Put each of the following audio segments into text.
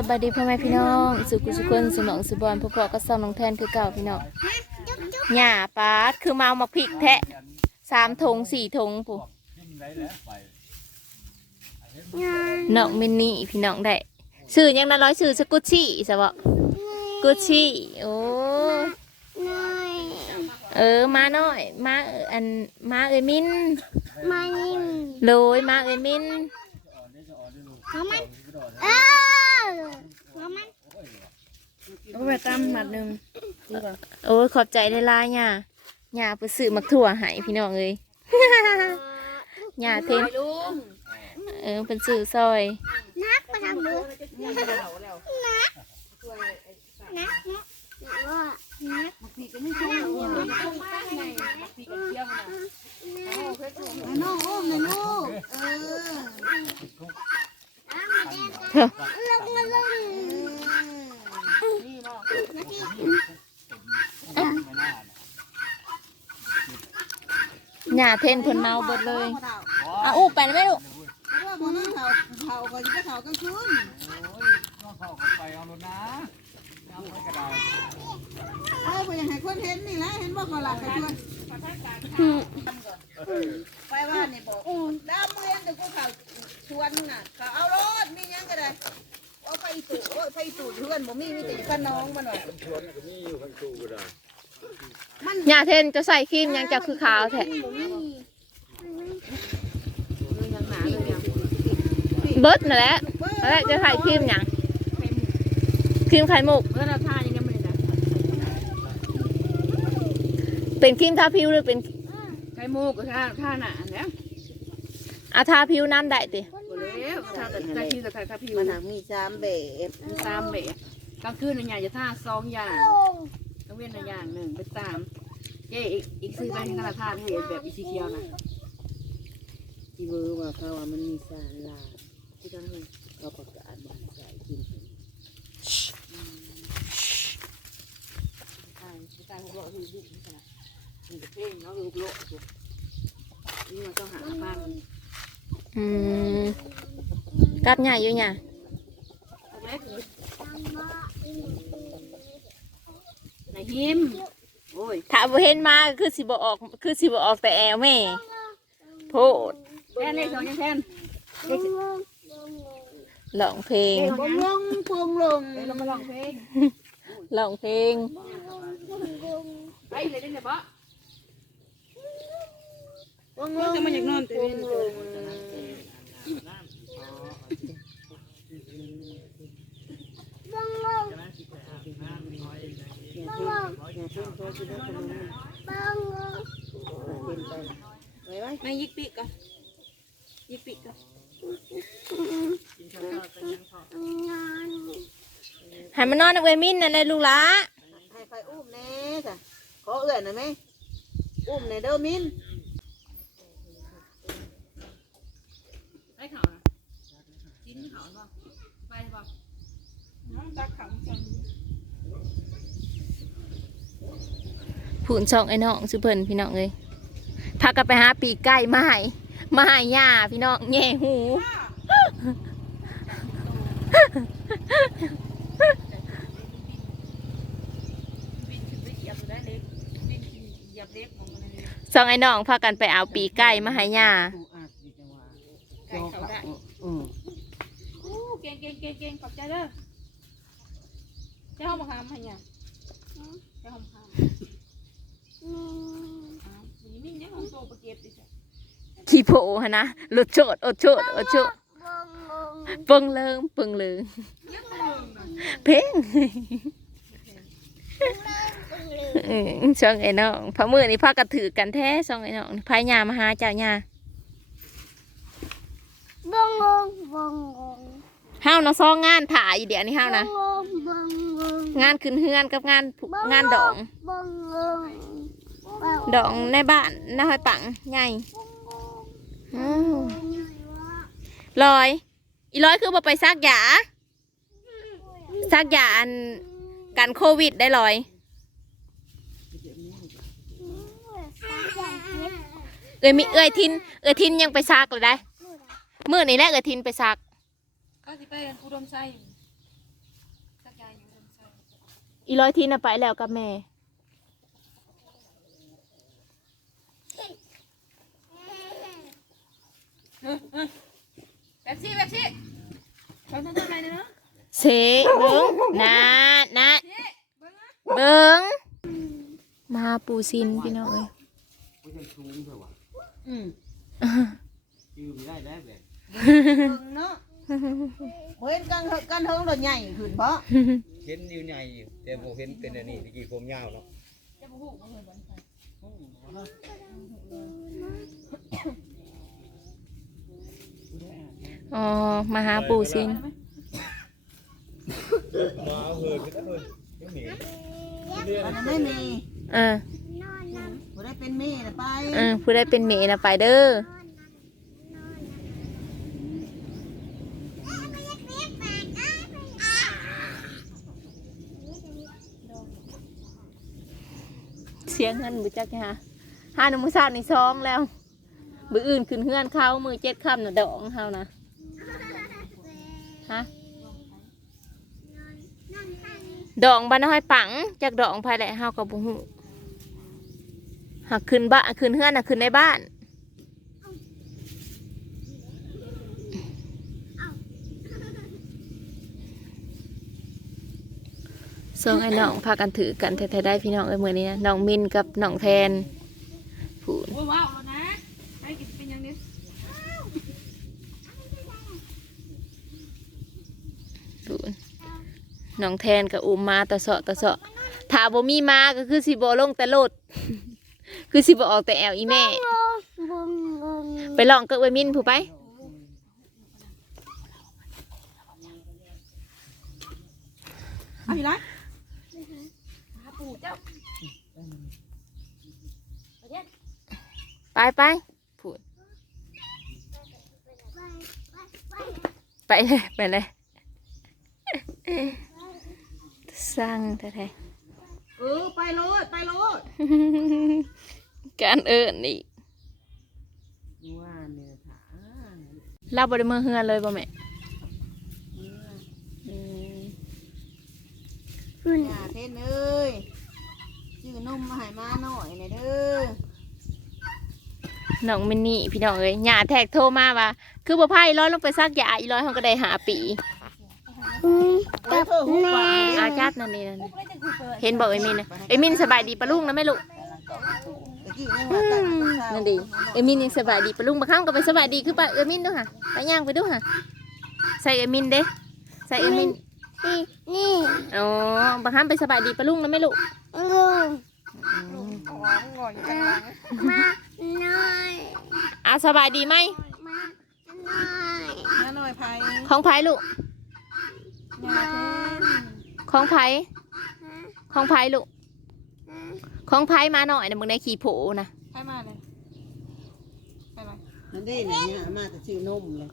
สบายดีพ่อแม่พี่น้อง สุขุสุคนสมองสุบอลพ่อพ่อก็ซ่อมน้องแทนคือเก่าพี่น้องหญ้าปาดคือเมามาพริกแทะสามถงสี่ถงปุ๊น้องมินนี่พี่น้องได้ชื่อยังน่าร้อยชื่อสกุชชี่สบะกุชชี่โอ้เออมาหน่อย มาเอ่ออันมาเอ้ยมินมานิ่มโรยมาเอ้ยมิน มามัน เออมามันเอาไปตำหมัดหนึ่งดีกว่าโอ้ยขอบใจได้ลายหญ้าหญ้าไปซื้อมักถั่วให้พี่น้องเอ้ยหญ้าเทนลุงเออเป็นซื้อซอย นักมาทำมือนี่มันเหลาแล้วนักเนาะว่านักปีกก็ไม่ใช่หัวมันตรงข้างในปีกกระเทียมนะน้องอุ้มนะลูกเออ เถอะลงมาลงนี่เนาะหญ้าเทนเพิ่นเมาเบิดเลยเอาอู้ไปแล้วไหมลูกเพราะว่ามันเผาเผาก็จะไปเอาไปเอารถนะเอาไปกระดาษเอ้ยพอยังให้คนเห็นนี่แหละเห็นบอกก็หลักกันชวนไปว่านี่บอกดามมือยังแต่กูเขาชวนน่ะเขาเอาร ถมียังก็ได้เอาไปตู่โอ้ยไปตู่เพื่อนบ่มีมีแต่ป้าน้องมาหน่อยชวนก็มีอยู่ข้างตู้ก็ได้หญ้าเทนจะใส่ครีมยังจะคือขาวแท้ยังหนาเลยเนี่ยเบิดนั่นแหละแล้วจะใส่ครีมหยังครีมไข่มุก เมื่อเราทานยังไม่ได้นะเป็นครีมทาผิวหรือเป็นไข่มุกก็ท่าท่าหนาเนี่ยอาทาผิวน้ำได้ติบ่แล้ว ท่าแต่ไข่ที่แต่ไข่ข้าผิวมันหามีสามแบบมีสามแบบกลางคืนเนี่ยจะท่าสองอย่างกลางเว้นในอย่างหนึ่งเป็นสามเจ๊อีกอีกซื้อไปที่ธนาคารให้แบบอีสีเขียวนะที่เวอร์ว่าเขาว่ามันมีสารลาที่เขาให้เขาประกาศบอกให้ใส่กินใช่ใช่หกโลคือยุบนี่ขนาดนี่เพ่งเนาะหกโลนี่มันต้องหาพันอืม กับหญ้าอยู่หญ้าเอาไหมในหิมโอ้ยถ้าบ่เห็นมาก็คือสิบ่ออก คือสิบ่ออกแต่แอวแม่โพดแทนเลขสองยังแทนร้องเพลงปงลงปงลงเรามาลองเพลงร้องเพลงไปเลยได้ไหมปะปงลงจะมาอยากนอนแต่เว้นเป็น ไปไว้ไว้ไม่ยิกปีกก่อนยิกปีกก่อนให้มันอนนักเวมินนั่นเลยลูกหละให้ไฟอุ้มแน่จ้ะขอเอื่อนหน่อยไหมอุ้มในเด้อมินได้ข่านะกินข่าวป่ะไปป่ะน้องตักข่าวจัง ผูนช่องไอ้น้องสุเพิ่นพี่น้องเลยพากันไปหาปีกไก่มาให้มาให้ย่าพี่น้องแง่หูวิ่งขึ้นไปเหยียบได้เล็กวิ่งขึ้นเหยียบเล็กมองกันเลยช่องไอ้น้องพากันไปเอาปีกไก่มาให้ย่ากูอาจสิจะว่าไก่เขาได้อืมโอ้เก่งเก่งเก่งเก่งขอบใจเด้อ เจ้าหอมาคำให้ยังเจ้าหอมาคำอ้าววันนี้มีเนี่ยห้องโตประเก็บดิจ้ะขี้โผหะนะลดโชดอดโชดอดโชดเปิงเลิงเปิงเลิงเพ่งช่องไอ้น้องพะมือนี่พากันถือกันแท้ช่องไอ้น้องพายามาหาเจ้าย่าบงงบงงห้าวนะซองงานถ่ายเดี๋ยวนี้ห้าวนะบงบง งงานขึ้นเฮือนกับงานผูกงานดองบงงดองในบ้านน้าหอยปังใหญ่อ้าวลอย อีร้อยคือบ่ไปซักยาซักยาอันกันโควิดได้ลอย เอ้ยมีเอ้ยทินเอ้ยทินยังไปซักเลยได้ มื้อนี้แหละเอ้ยทินไปซัก ก็สิไปอุดมไส้ อ อีร้อยทีน่ะไปแล้วกับแม่ แบบซี่แบบซี่เขาต้องทำอะไรเนาะเสเบิ้งนะนะเบิ้งมาปูซินพี่น้องเอ้ยไม่ใช่สูงเท่าไหร่อืมยืมได้แล้วเลยเบิ่งเนาะบ่ เห็นกันเฮกันเฮิงรถใหญ่ขึ้นบ่เห็นอยู่ใหญ่อยู่แต่บ่เห็นเป็นอันนี้ตะกี้ผมยาวเนาะอ๋อมาหาปูซินมาเอาเหินขึ้นเลยยังมีอันนั้นไม่มีเออบ่ได้เป็นแม่น่ะไปเออผู้ได้เป็นเมนะไปเด้อ สียงเงินบุจักฮะห้าหนุ่มมือสาวนี่ซองแล้วมืออื่นขึ้นเฮือนเข้ามือเจ็ดคำน่ะดองเฮานะฮะดองบ้านห้อยปังจากดองภายแหละเฮากับบุหูหักขึ้นบ้านขึ้นเฮือนน่ะขึ้นในบ้าน ส่งไอ้น้องพากันถือกันแท้ๆได้พี่น้องเอ้ยมือนี้นะน้องมินกับน้องแทนผูนว้าวแล้วนะไอ้กินเป็นยังนี้ผูนน้องแทนกับอุ้มมาตะเสาะตะเสาะถ้าบ่มีมาก็คือสิบ่ลงแต่โลด คือสิบ่ออกแต่แอวอีแม่ ไปลองกับเอ้ยมินผู้ไปเอาอีหลาย ปู่เจ้า ไปไปผูนไปเลยไปเลยสร้างแท้ๆเออไปโลดไปโลดการเอิญอีกว่าเนี่ยถาเราบริเมือเฮือนเลยบ่แม่อืมอย่าเทนเอ้ยซื้อนมมาให้มาหน่อยหน่อยเด้อ น้องมินนี่พี่น้องเอ้ยหยาแท็กโทรมาว่า คือบ่พายร้อยลงไปซักยาอีร้อยเขาก็ได้หาปีไปเพิ่มหัวอาจัดนั่นนี่นั่นนี่เห็นบอกเอมินนะเอมินสบายดีปะลุงนะแม่ลูกตะกี้ยังว่าตั้งแต่เช้านั่นดีเอมินยังสบายดีปะลุงบางครั้งก็ไปสบายดีคือปะเอมินดูค่ะไปย่างไปดูค่ะใส่เอมินเด้ใส่เอมินนี่อ๋อบางครั้งไปสบายดีปะลุงนะแม่ลูกลุงอ๋องอนกันมาห น่อยอะสบายดีไหมมาหน่อยมาหน่อยไผของไผ่ลูกอย่าเทนของไผ่ของไผ่ลูก ของไผ่มาหน่อยนะมึงได้ขี่โผนะไปมาเลยไปไปนั่นเด้เนี่ยเนี่ยมาแต่ซื้อนมเลย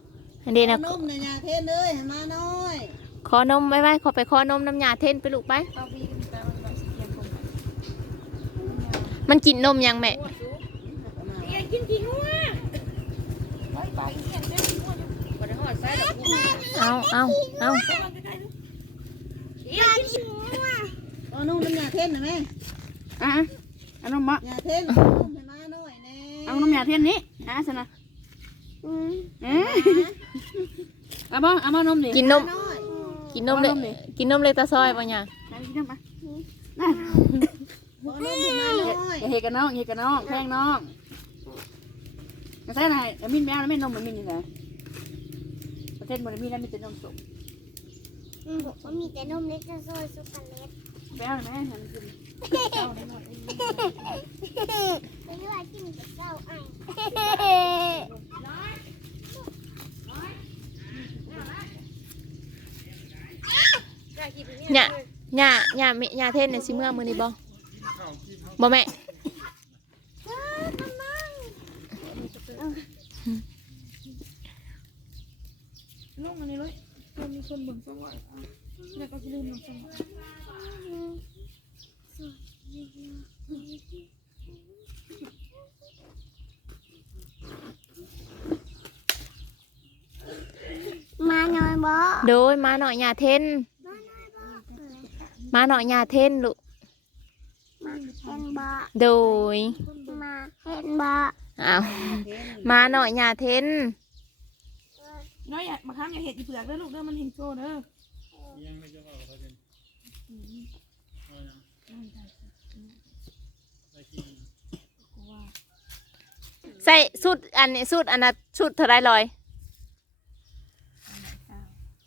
อันนี้นะนมเนี่ยอย่าเทนเลยให้มาหน่อยขอนมไว้ไว้ขอไปขอนมน้ำยาเทนไปลูกไปเอาพี่กันไปวันไปสิเกียนผมมันกินนมยังแม่เกียนกินกี่หัวไปไปเกียนได้หัวอยู่บ่ได้หอดใส่ดอกหัวเอาเอาเอาเกียนกินหัวเอานมน้ำยาเทนหน่อยไหมอะเอานมมะยาเทนเอานมให้มาหน่อยแน่เอานมยาเทียนนี้อะสนะเอ๊ะเอาบ่เอามานมดิกินนมหน่อยกินนมเลยกินนมเลยตาซอยปะเนี่ยไหนกินนมปะเอานมให้มาหน่อยอย่าเฮกับน้องอย่าเฮกับน้องแพงน้อง มาใส่ไหนเอามินแมวแล้วไม่นมเหมือนมินนี่นะประเทศมันมีแล้วมีแต่นมสดบอกว่ามีแต่นมเล็กจะซอยซุปเปอร์เล็กแมวไหมหันกินไม่รู้ว่ากินกับเจ้าไอ้เนี่ยเนี่ยเนี่ยแม่เนี่ยเทนเนี่ยสิเมื่อมือนี้บ่บ่แม่ ลูกอันนี้เลย มันมีคนเบิ่งสว่างแล้วก็จะลืมลงสว่างมาหน่อยบ่โดยมาห น่อยเนี่ยเทนมาหน่อยยาเทนลูกเห็นบ่โดยมาเห็นบ่อ้าวมาหน่อยยาเทนน้อยอยากมาค้ามอย่าเห็ดอีเผือกเด้อลูกเด้อมันเห็นโซ่เด้อยังไม่จะบอกเขาเป็นเอายังไปกินใส่สุดอันนี้สุดอันนั้นสุดเท่าไรลอย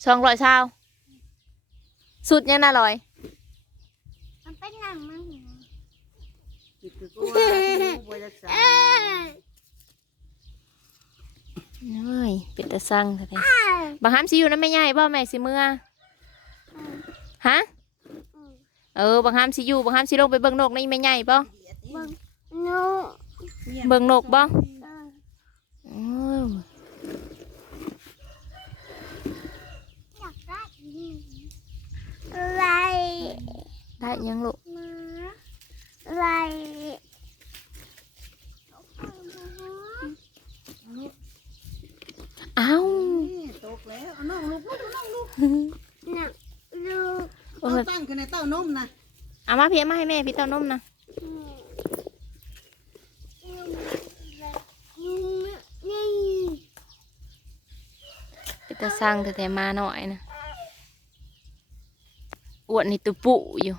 สองร้อยเช้าสุดยังน่าลอย มันเป็นหนังมันจิตคือกูว่ากูบ่รักษาเฮ้ย เป็นตะสั่งแท้ๆบางห้ามสิอยู่นะไม่ใหญ่บ่แม่สิเมื่อฮะเออบางห้ามสิอยู่บางห้ามสิลงไปเบิ่งนกนี่ไม่ใหญ่บ่นูเบิ่งนกบ่เอออืมอยากได้อะไรได้ยังลูก มาอะไร เอ้า นี่ตกแล้วเอาน้องลูกลูกน้องลูกหนักลูกเอเอาอตั้งขึ้นในเต้านมนะเอามาเพียมาให้แม่พี่เต้านมนะนี่นี่เป็นตะสั่งแต่แต่มาหน่อยนะอ้วนนี่ตุปุอยู่